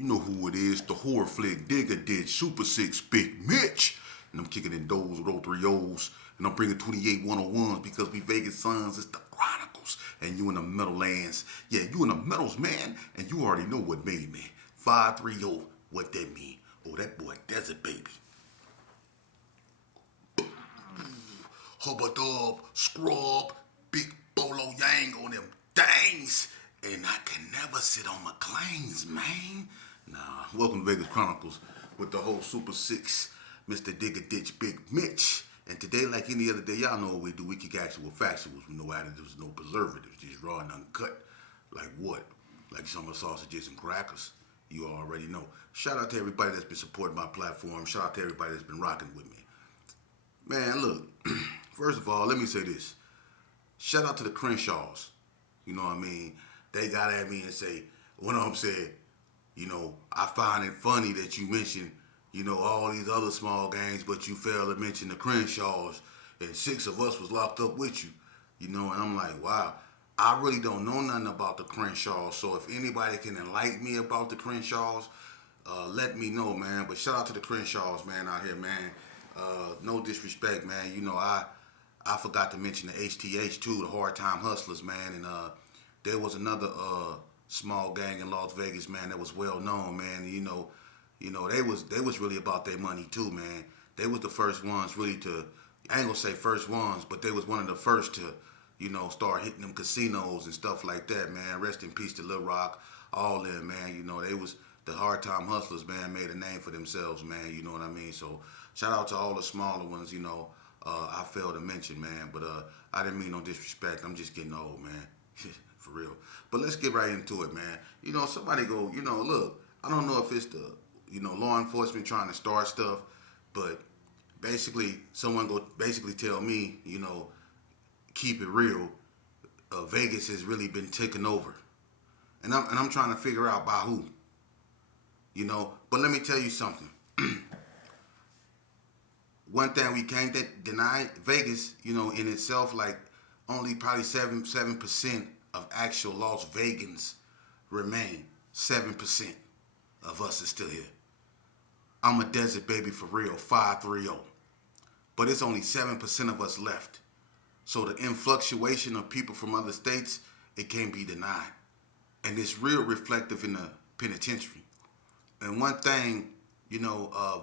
You know who it is, the horror flick, Digger Ditch, Super 6, Big Mitch. And I'm kicking in those with those three O's. And I'm bringing 28 101s because we Vegas Sons, it's the Chronicles. And you in the Meadowlands. Yeah, you in the Meadows, man. And you already know what made me. 530, what that mean? Oh, that boy, Desert Baby. Hubba Dub, Scrub, Big Bolo Yang on them things. And I can never sit on my claims, man. Nah, welcome to Vegas Chronicles with the whole Super 6, Mr. Digger Ditch, Big Mitch. And today, like any other day, y'all know what we do. We kick actual factuals with no additives, no preservatives, just raw and uncut. Like what? Like summer sausages and crackers. You already know. Shout out to everybody that's been supporting my platform. Shout out to everybody that's been rocking with me. Man, look, first of all, let me say this. Shout out to the Crenshaws. You know what I mean? They got at me and say, one of them said, I find it funny that you mentioned, all these other small gangs, but you failed to mention the Crenshaws, and 6 of us was locked up with you. And I'm like, wow, I really don't know nothing about the Crenshaws, so if anybody can enlighten me about the Crenshaws, let me know, man. But shout out to the Crenshaws, man, out here, man. No disrespect, man. I forgot to mention the HTH too, the Hard Time Hustlers, man, and there was another small gang in Las Vegas, man, that was well known, man. They was really about their money too, man. They was the first ones really to, I ain't gonna say first ones, but they was one of the first to, start hitting them casinos and stuff like that, man. Rest in peace to Lil Rock, all them, man. They was the Hard Time Hustlers, man, made a name for themselves, man. You know what I mean? So shout out to all the smaller ones, I failed to mention, man, but I didn't mean no disrespect. I'm just getting old, man. For real. But let's get right into it, man. Somebody go, look, I don't know if it's the, law enforcement trying to start stuff, but basically someone go basically tell me, keep it real. Vegas has really been taken over. And I'm trying to figure out by who. But let me tell you something. One thing we can't deny, Vegas, in itself, like only probably 7% of actual Las Vegans remain. 7% of us is still here. I'm a desert baby for real, 530. But it's only 7% of us left. So the influctuation of people from other states, it can't be denied. And it's real reflective in the penitentiary. And one thing,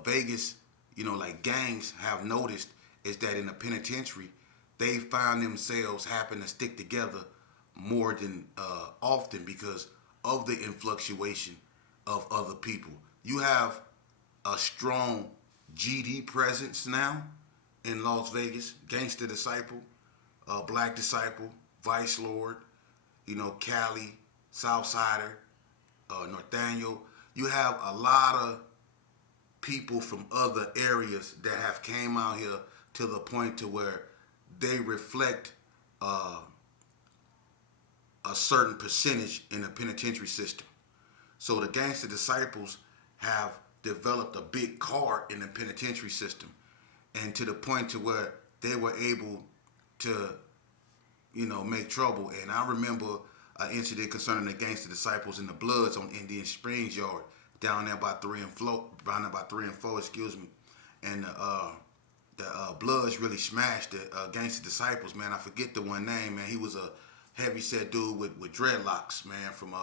Vegas, like gangs have noticed is that in the penitentiary, they find themselves having to stick together more than often because of the influctuation of other people. You have a strong GD presence now in Las Vegas. Gangster Disciple, Black Disciple, Vice Lord, Cali, Southsider, Nathaniel. You have a lot of people from other areas that have came out here to the point to where they reflect a certain percentage in the penitentiary system. So the gangster disciples have developed a big card in the penitentiary system, and to the point to where they were able to, make trouble. And I remember an incident concerning the gangster disciples and the Bloods on Indian Springs Yard down there by 3 and 4, excuse me. And the Bloods really smashed the gangster disciples, man. I forget the one name, man. He was a heavy set dude with dreadlocks, man, from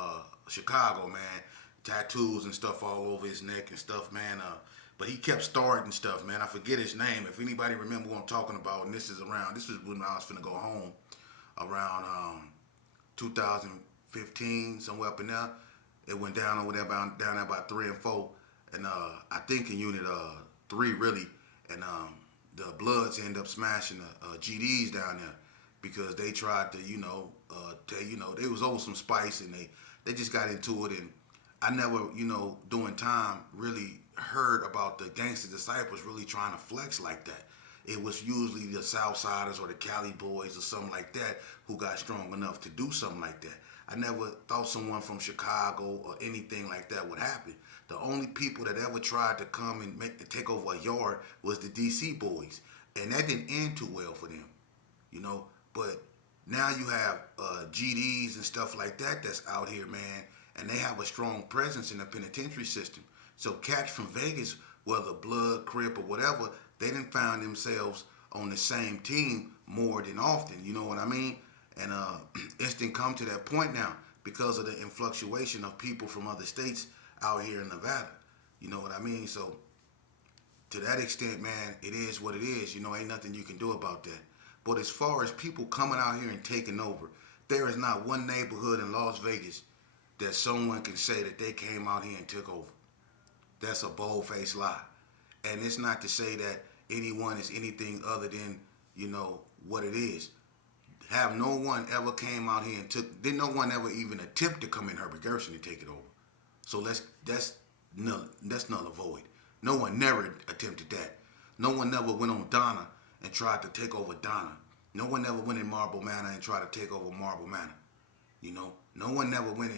Chicago, man. Tattoos and stuff all over his neck and stuff, man. But he kept starting stuff, man. I forget his name. If anybody remember what I'm talking about, and this was when I was finna go home around 2015, somewhere up in there. It went down over there, down there by 3 and 4, and I think in Unit 3 really, and the Bloods end up smashing the GDs down there because they tried to, they was over some spice and they just got into it, and I never, during time really heard about the gangster disciples really trying to flex like that. It was usually the Southsiders or the Cali boys or something like that who got strong enough to do something like that. I never thought someone from Chicago or anything like that would happen. The only people that ever tried to come and take over a yard was the DC boys, and that didn't end too well for them, But now you have GDs and stuff like that that's out here, man, and they have a strong presence in the penitentiary system. So cats from Vegas, whether Blood, Crip, or whatever, they didn't find themselves on the same team more than often. You know what I mean? And it's didn't come to that point now because of the influctuation of people from other states out here in Nevada. You know what I mean? So to that extent, man, it is what it is. You know, ain't nothing you can do about that. But as far as people coming out here and taking over, there is not one neighborhood in Las Vegas that someone can say that they came out here and took over. That's a bold-faced lie. And it's not to say that anyone is anything other than, you know, what it is. Have no one ever came out here and didn't no one ever even attempt to come in Herbert Gerson to take it over. So that's null and void. No one never attempted that. No one never went on Donna and tried to take over Donna. No one never went in Marble Manor and tried to take over Marble Manor. You know, no one never went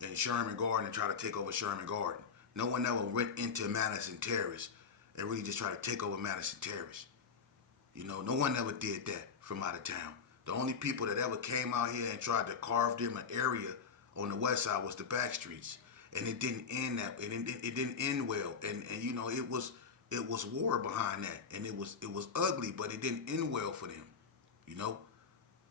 in Sherman Garden and tried to take over Sherman Garden. No one never went into Madison Terrace and really just tried to take over Madison Terrace. You know, no one ever did that from out of town. The only people that ever came out here and tried to carve them an area on the west side was the Backstreets. And it didn't end that. It didn't end well. And you know, it was war behind that. And it was ugly, but it didn't end well for them. You know?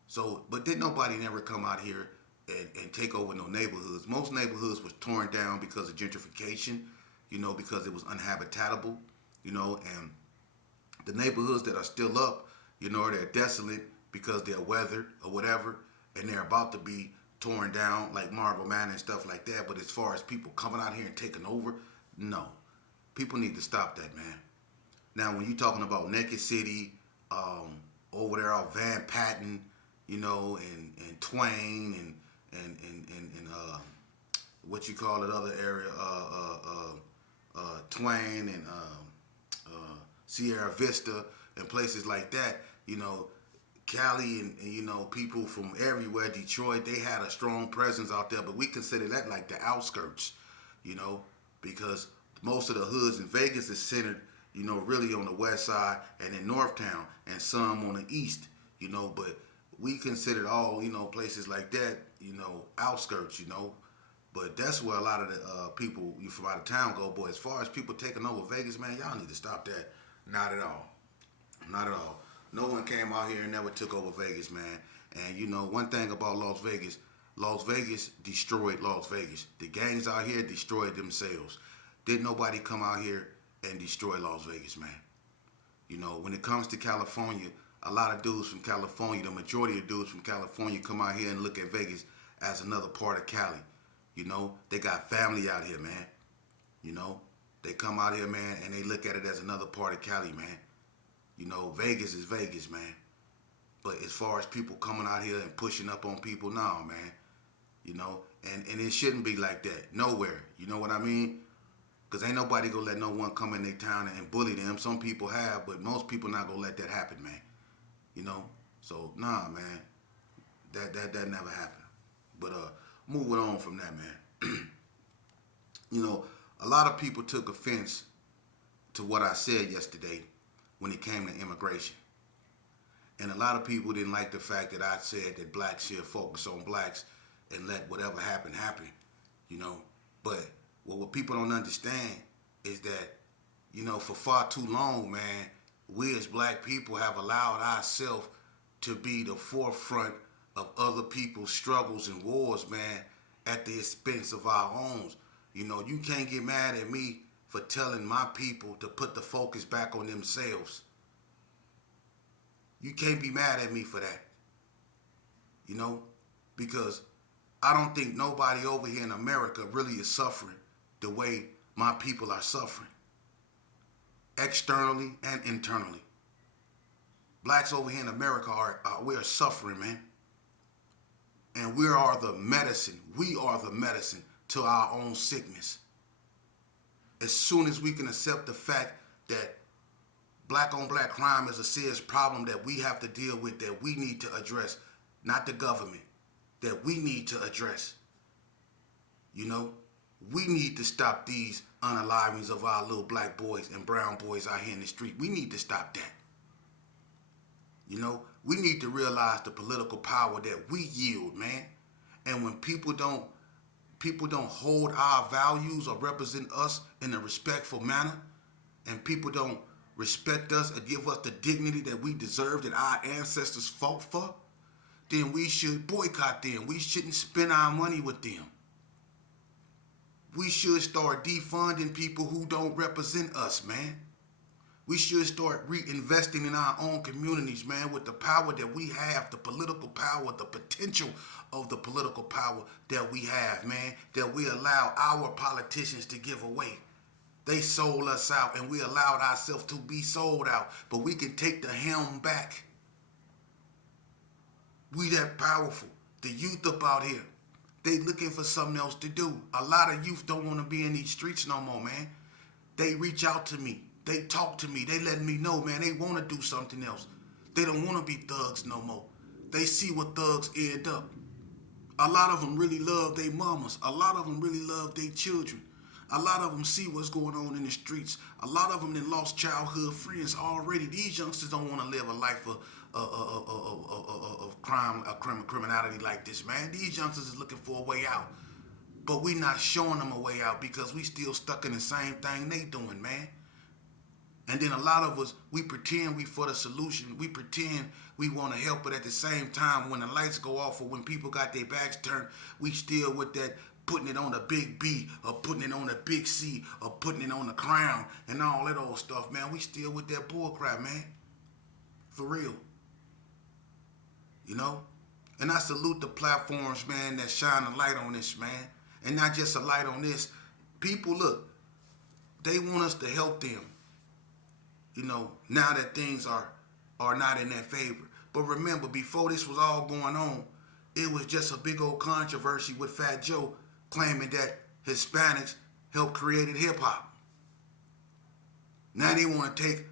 So, but did nobody never come out here and take over no neighborhoods? Most neighborhoods was torn down because of gentrification, you know, because it was uninhabitable, you know, and the neighborhoods that are still up, you know, they're desolate because they're weathered or whatever, and they're about to be torn down like Marble Manor and stuff like that. But as far as people coming out here and taking over, no. People need to stop that, man. Now, when you're talking about Naked City, over there off Van Patten, you know, and Twain and what you call it other area, Twain and Sierra Vista and places like that, you know, Cali and you know, people from everywhere, Detroit, they had a strong presence out there, but we consider that like the outskirts, you know, because most of the hoods in Vegas is centered, you know, really on the west side and in Northtown and some on the east, you know, but we considered all, you know, places like that, you know, outskirts, you know, but that's where a lot of the people from out of town go. Boy, as far as people taking over Vegas, man, y'all need to stop that. Not at all. Not at all. No one came out here and never took over Vegas, man. And you know, one thing about Las Vegas destroyed Las Vegas. The gangs out here destroyed themselves. Didn't nobody come out here and destroy Las Vegas, man. You know, when it comes to California, a lot of dudes from California, the majority of dudes from California come out here and look at Vegas as another part of Cali. You know, they got family out here, man. You know, they come out here, man, and they look at it as another part of Cali, man. You know, Vegas is Vegas, man. But as far as people coming out here and pushing up on people, no, man. You know, and it shouldn't be like that. Nowhere. You know what I mean? Because ain't nobody gonna let no one come in their town and bully them. Some people have, but most people not gonna let that happen, man. You know? So, nah, man. That never happened. But moving on from that, man. You know, a lot of people took offense to what I said yesterday when it came to immigration. And a lot of people didn't like the fact that I said that blacks should focus on blacks and let whatever happen, happen, you know. But what people don't understand is that, you know, for far too long, man, we as black people have allowed ourselves to be the forefront of other people's struggles and wars, man, at the expense of our own. You know, you can't get mad at me for telling my people to put the focus back on themselves. You can't be mad at me for that. You know, because I don't think nobody over here in America really is suffering the way my people are suffering. Externally and internally. Blacks over here in America we are suffering, man. And we are the medicine. We are the medicine to our own sickness. As soon as we can accept the fact that black on black crime is a serious problem that we have to deal with, that we need to address, not the government, that we need to address. You know, we need to stop these unalivings of our little black boys and brown boys out here in the street. We need to stop that. You know, we need to realize the political power that we yield, man. And when people don't people don't hold our values or represent us in a respectful manner, and people don't respect us or give us the dignity that we deserve, that our ancestors fought for, then we should boycott them. We shouldn't spend our money with them. We should start defunding people who don't represent us, man. We should start reinvesting in our own communities, man, with the power that we have, the political power, the potential of the political power that we have, man, that we allow our politicians to give away. They sold us out, and we allowed ourselves to be sold out, but we can take the helm back. We that powerful. The youth up out here, they looking for something else to do. A lot of youth don't want to be in these streets no more, man. They reach out to me. They talk to me. They let me know, man, they want to do something else. They don't want to be thugs no more. They see what thugs end up. A lot of them really love their mamas. A lot of them really love their children. A lot of them see what's going on in the streets. A lot of them that lost childhood friends already. These youngsters don't want to live a life of crime, criminality like this, man. These youngsters is looking for a way out. But we not showing them a way out because we still stuck in the same thing they doing, man. And then a lot of us, we pretend we for the solution. We pretend we want to help, but at the same time, when the lights go off or when people got their backs turned, we still with that putting it on a big B or putting it on a big C or putting it on the crown and all that old stuff, man. We still with that bullcrap, man. For real. You know? And I salute the platforms, man, that shine a light on this, man. And not just a light on this. People, look, they want us to help them. You know, now that things are not in their favor. But remember, before this was all going on, it was just a big old controversy with Fat Joe claiming that Hispanics helped created hip-hop. Now they want to take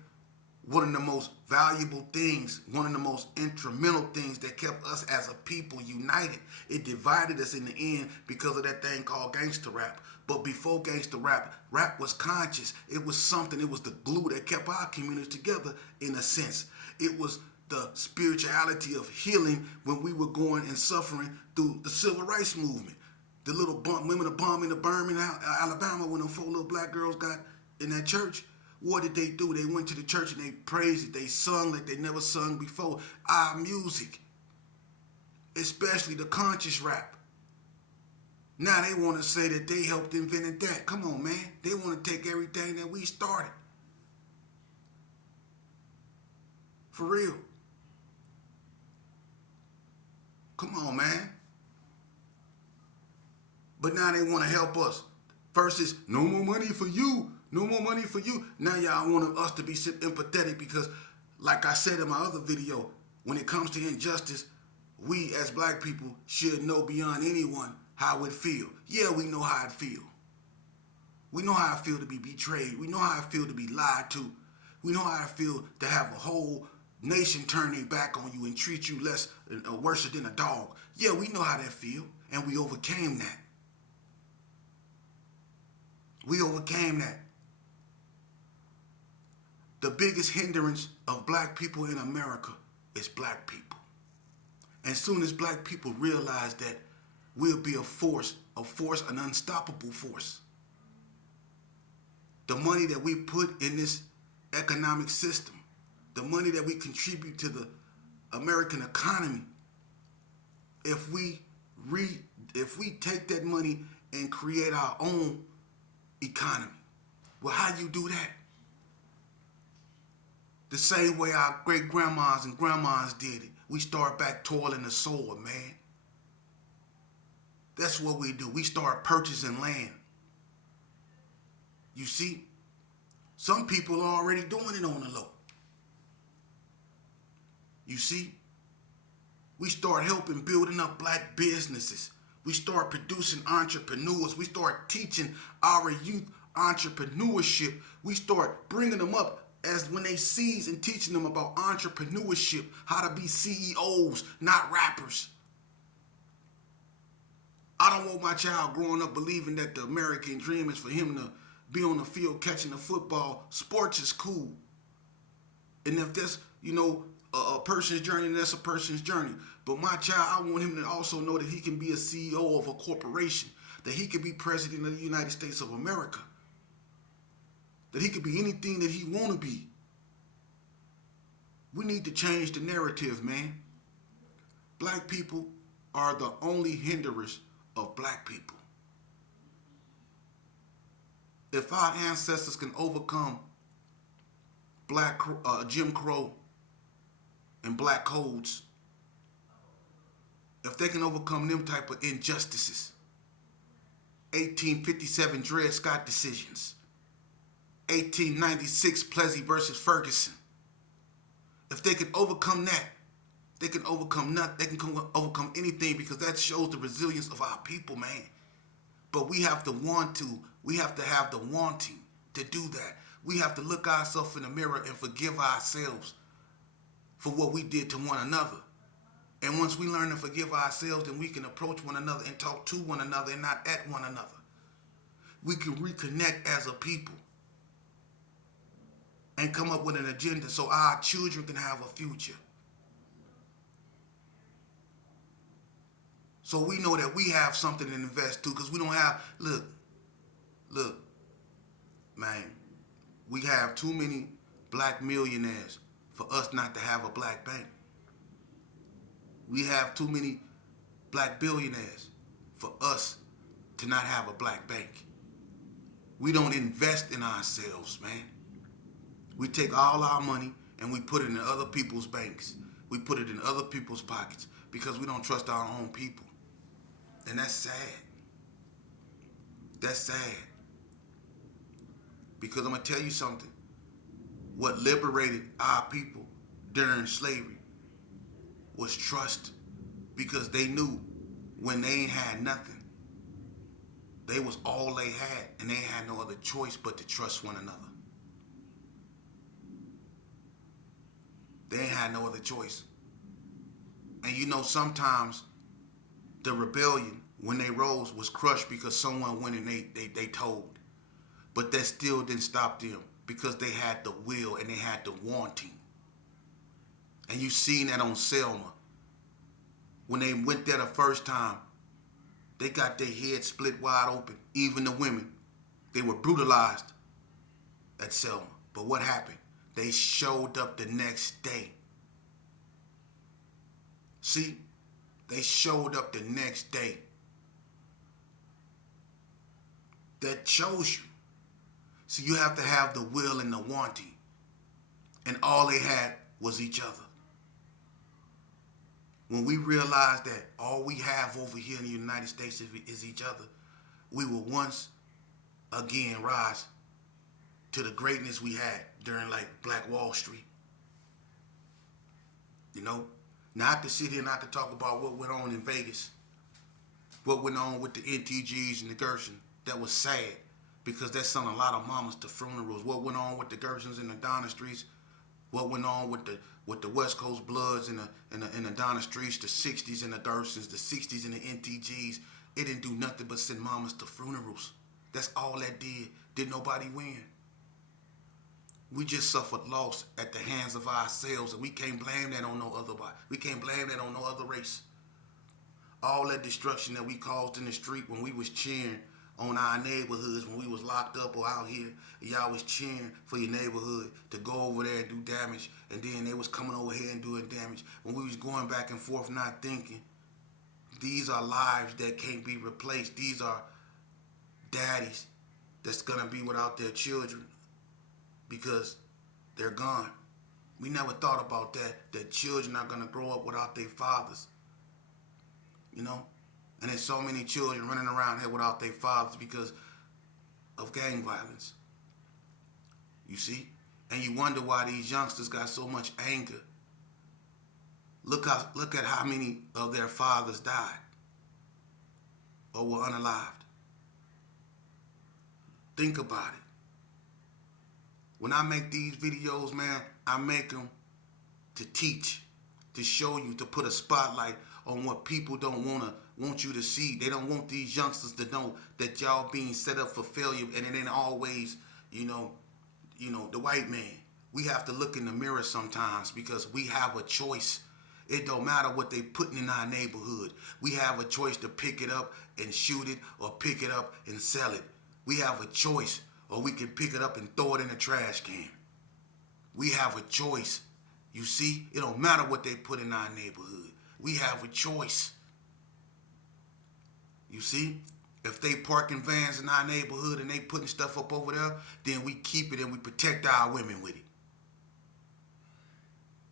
one of the most valuable things, one of the most instrumental things that kept us as a people united. It divided us in the end because of that thing called gangster rap. But before gangster rap, rap was conscious. It was something, it was the glue that kept our communities together in a sense. It was the spirituality of healing when we were going and suffering through the civil rights movement. The little women of bombing the Birmingham, Alabama, when them 4 little black girls got in that church. What did they do? They went to the church and they praised it. They sung like they never sung before. Our music, especially the conscious rap. Now they want to say that they helped invent that. Come on, man. They want to take everything that we started. For real. Come on, man. But now they want to help us. First is no more money for you. No more money for you. Now y'all want us to be empathetic because, like I said in my other video, when it comes to injustice, we as black people should know beyond anyone how it feel. Yeah, we know how it feel. We know how it feel to be betrayed. We know how it feel to be lied to. We know how it feel to have a whole nation turn their back on you and treat you less or worse than a dog. Yeah, we know how that feel, and we overcame that. We overcame that. The biggest hindrance of black people in America is black people. And soon as black people realize that, we'll be a force, an unstoppable force. The money that we put in this economic system, the money that we contribute to the American economy, if we take that money and create our own economy, well, how you do that? The same way our great-grandmas and grandmas did it. We start back toiling the soil, man. That's what we do. We start purchasing land. You see? Some people are already doing it on the low. You see? We start helping building up black businesses. We start producing entrepreneurs. We start teaching our youth entrepreneurship. We start bringing them up as when they seize and teaching them about entrepreneurship, how to be CEOs, not rappers. I don't want my child growing up believing that the American dream is for him to be on the field catching the football. Sports is cool. And if that's, a person's journey, that's a person's journey. But my child, I want him to also know that he can be a CEO of a corporation, that he could be president of the United States of America, that he could be anything that he want to be. We need to change the narrative, man. Black people are the only hinderers of black people. If our ancestors can overcome Jim Crow and black codes, if they can overcome them type of injustices, 1857 Dred Scott decisions, 1896 Plessy versus Ferguson, if they can overcome that, they can overcome nothing. They can overcome anything, because that shows the resilience of our people, man. But we have to want to. We have to have the wanting to do that. We have to look ourselves in the mirror and forgive ourselves for what we did to one another. And once we learn to forgive ourselves, then we can approach one another and talk to one another and not at one another. We can reconnect as a people and come up with an agenda so our children can have a future. So we know that we have something to invest to, because we don't have, look, man, we have too many black millionaires for us not to have a black bank. We have too many black billionaires for us to not have a black bank. We don't invest in ourselves, man. We take all our money and we put it in other people's banks. We put it in other people's pockets because we don't trust our own people. And that's sad. That's sad. Because I'm going to tell you something. What liberated our people during slavery was trust. Because they knew when they ain't had nothing, they was all they had, and they had no other choice but to trust one another. They ain't had no other choice. And you know, sometimes the rebellion, when they rose, was crushed because someone went and they told. But that still didn't stop them, because they had the will and they had the wanting. And you seen that on Selma. When they went there the first time, they got their heads split wide open. Even the women, they were brutalized at Selma. But what happened? They showed up the next day. See? They showed up the next day. That shows you. So you have to have the will and the wanting. And all they had was each other. When we realize that all we have over here in the United States is each other, we will once again rise to the greatness we had during like Black Wall Street. You know? Now I could sit here and I could talk about what went on in Vegas. What went on with the NTGs and the Gershons. That was sad, because that sent a lot of mamas to funerals. What went on with the Gershons and the Donna Streets. What went on with the West Coast Bloods and the Donna Streets, the 60s and the Gersons, the 60s and the NTGs. It didn't do nothing but send mamas to funerals. That's all that did. Did nobody win? We just suffered loss at the hands of ourselves, and we can't blame that on no other body. We can't blame that on no other race. All that destruction that we caused in the street when we was cheering on our neighborhoods, when we was locked up or out here, y'all was cheering for your neighborhood to go over there and do damage, and then they was coming over here and doing damage. When we was going back and forth not thinking, these are lives that can't be replaced. These are daddies that's gonna be without their children because they're gone. We never thought about that children are gonna grow up without their fathers. You know? And there's so many children running around here without their fathers because of gang violence. You see? And you wonder why these youngsters got so much anger. Look at how many of their fathers died or were unalived. Think about it. When I make these videos, man, I make them to teach, to show you, to put a spotlight on what people don't want you to see. They don't want these youngsters to know that y'all being set up for failure, and it ain't always, you know, the white man. We have to look in the mirror sometimes because we have a choice. It don't matter what they putting in our neighborhood. We have a choice to pick it up and shoot it or pick it up and sell it. We have a choice, or we can pick it up and throw it in a trash can. We have a choice. You see, it don't matter what they put in our neighborhood. We have a choice. You see, if they parking vans in our neighborhood and they putting stuff up over there, then we keep it and we protect our women with it.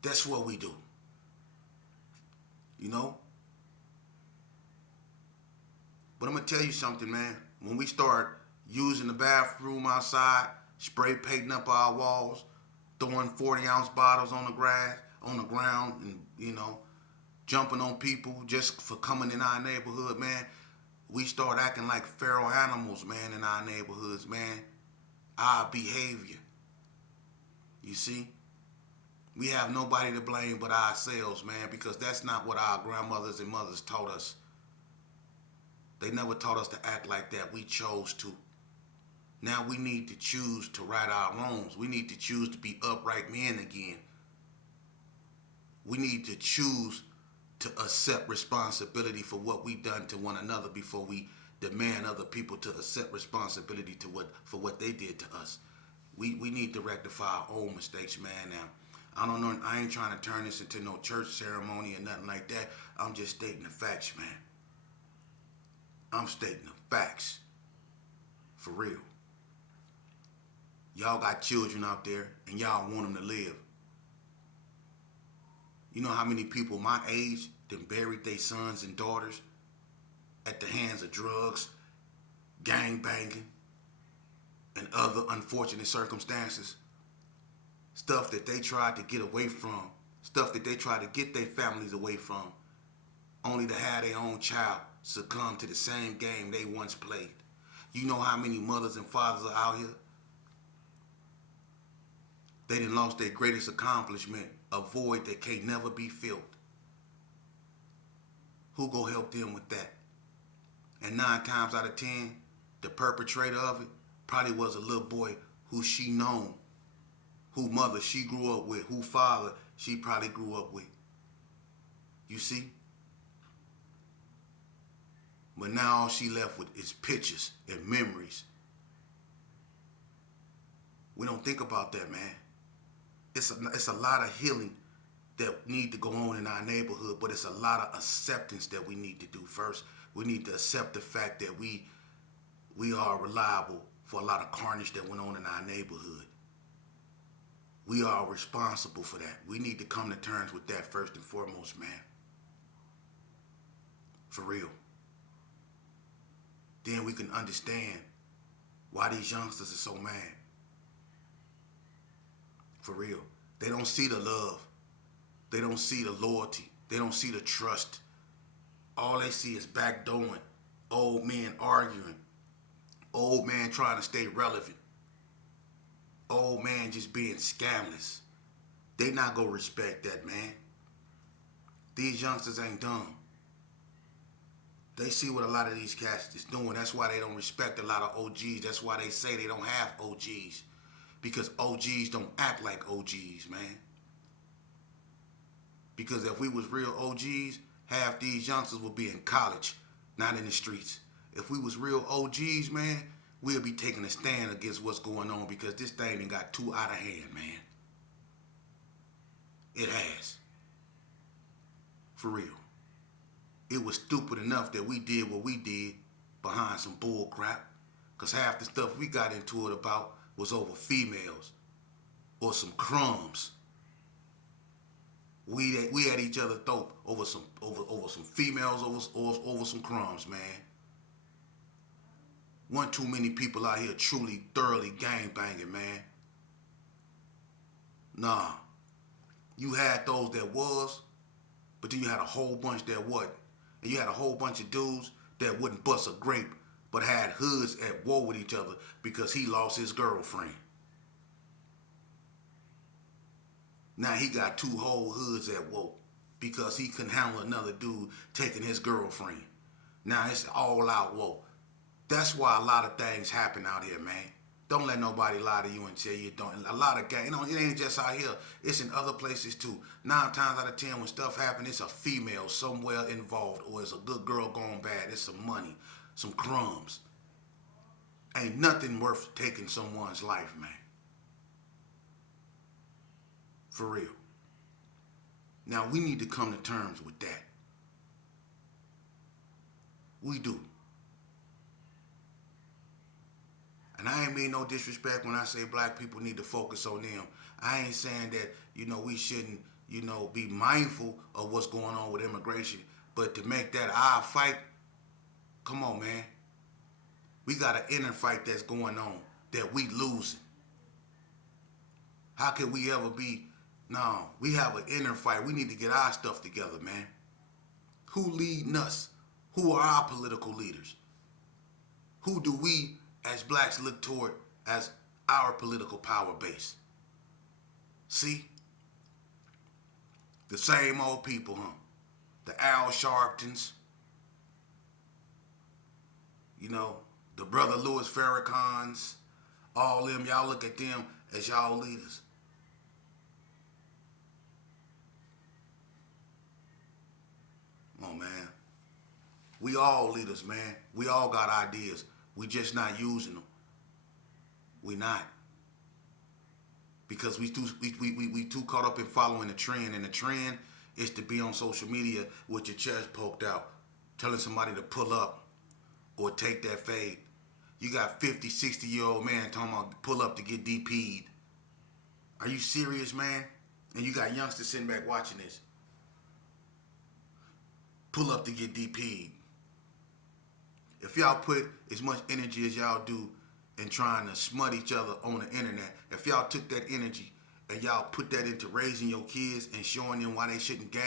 That's what we do. You know? But I'm going to tell you something, man. When we start using the bathroom outside, spray painting up our walls, throwing 40-ounce bottles on the grass, on the ground, and, jumping on people just for coming in our neighborhood, man, we start acting like feral animals, man, in our neighborhoods, man. Our behavior. You see? We have nobody to blame but ourselves, man, because that's not what our grandmothers and mothers taught us. They never taught us to act like that. We chose to. Now we need to choose to right our wrongs. We need to choose to be upright men again. We need to choose to accept responsibility for what we done to one another before we demand other people to accept responsibility for what they did to us. We need to rectify our own mistakes, man. Now, I don't know. I ain't trying to turn this into no church ceremony or nothing like that. I'm just stating the facts, man. I'm stating the facts. For real. Y'all got children out there and y'all want them to live. You know how many people my age that buried their sons and daughters at the hands of drugs, gang banging, and other unfortunate circumstances? Stuff that they tried to get away from, stuff that they tried to get their families away from, only to have their own child succumb to the same game they once played. You know how many mothers and fathers are out here? They done lost their greatest accomplishment, a void that can't never be filled. Who go help them with that? And 9 times out of 10, the perpetrator of it probably was a little boy who she known, who mother she grew up with, who father she probably grew up with. You see? But now all she left with is pictures and memories. We don't think about that, man. It's a lot of healing that need to go on in our neighborhood, but it's a lot of acceptance that we need to do first. We need to accept the fact that we are reliable for a lot of carnage that went on in our neighborhood. We are responsible for that. We need to come to terms with that first and foremost, man. For real. Then we can understand why these youngsters are so mad. For real. They don't see the love. They don't see the loyalty. They don't see the trust. All they see is backdooring, old men arguing, old man trying to stay relevant, old man just being scandalous. They not gonna respect that, man. These youngsters ain't dumb. They see what a lot of these cats is doing. That's why they don't respect a lot of OGs. That's why they say they don't have OGs. Because OGs don't act like OGs, man. Because if we was real OGs, half these youngsters would be in college, not in the streets. If we was real OGs, man, we'll be taking a stand against what's going on, because this thing done got too out of hand, man. It has. For real. It was stupid enough that we did what we did behind some bull crap. Because half the stuff we got into it about was over females or some crumbs. We had each other throat over some females, over some crumbs, man. One too many people out here truly, thoroughly gang banging, man. Nah. You had those that was, but then you had a whole bunch that wasn't. And you had a whole bunch of dudes that wouldn't bust a grape, but had hoods at war with each other because he lost his girlfriend. Now he got 2 whole hoods at war because he couldn't handle another dude taking his girlfriend. Now it's all out war. That's why a lot of things happen out here, man. Don't let nobody lie to you and tell you don't. A lot of guys, it ain't just out here. It's in other places too. 9 times out of 10, when stuff happens, it's a female somewhere involved, or it's a good girl going bad. It's some money, some crumbs. Ain't nothing worth taking someone's life, man. For real. Now, we need to come to terms with that. We do. And I ain't mean no disrespect when I say black people need to focus on them. I ain't saying that, we shouldn't, be mindful of what's going on with immigration. But to make that our fight, come on, man. We got an inner fight that's going on that we losing. How can we ever be? No, we have an inner fight. We need to get our stuff together, man. Who leading us? Who are our political leaders? Who do we as blacks look toward as our political power base? See? The same old people, huh? The Al Sharptons, the brother Louis Farrakhan's, all them, y'all look at them as y'all leaders. Come on, man. We all leaders, man. We all got ideas. We just not using them. We not. Because we too caught up in following the trend, and the trend is to be on social media with your chest poked out, telling somebody to pull up or take that fade. You got 50, 60-year-old man talking about pull up to get DP'd. Are you serious, man? And you got youngsters sitting back watching this. Pull up to get DP'd. If y'all put as much energy as y'all do in trying to smut each other on the internet, if y'all took that energy and y'all put that into raising your kids and showing them why they shouldn't gang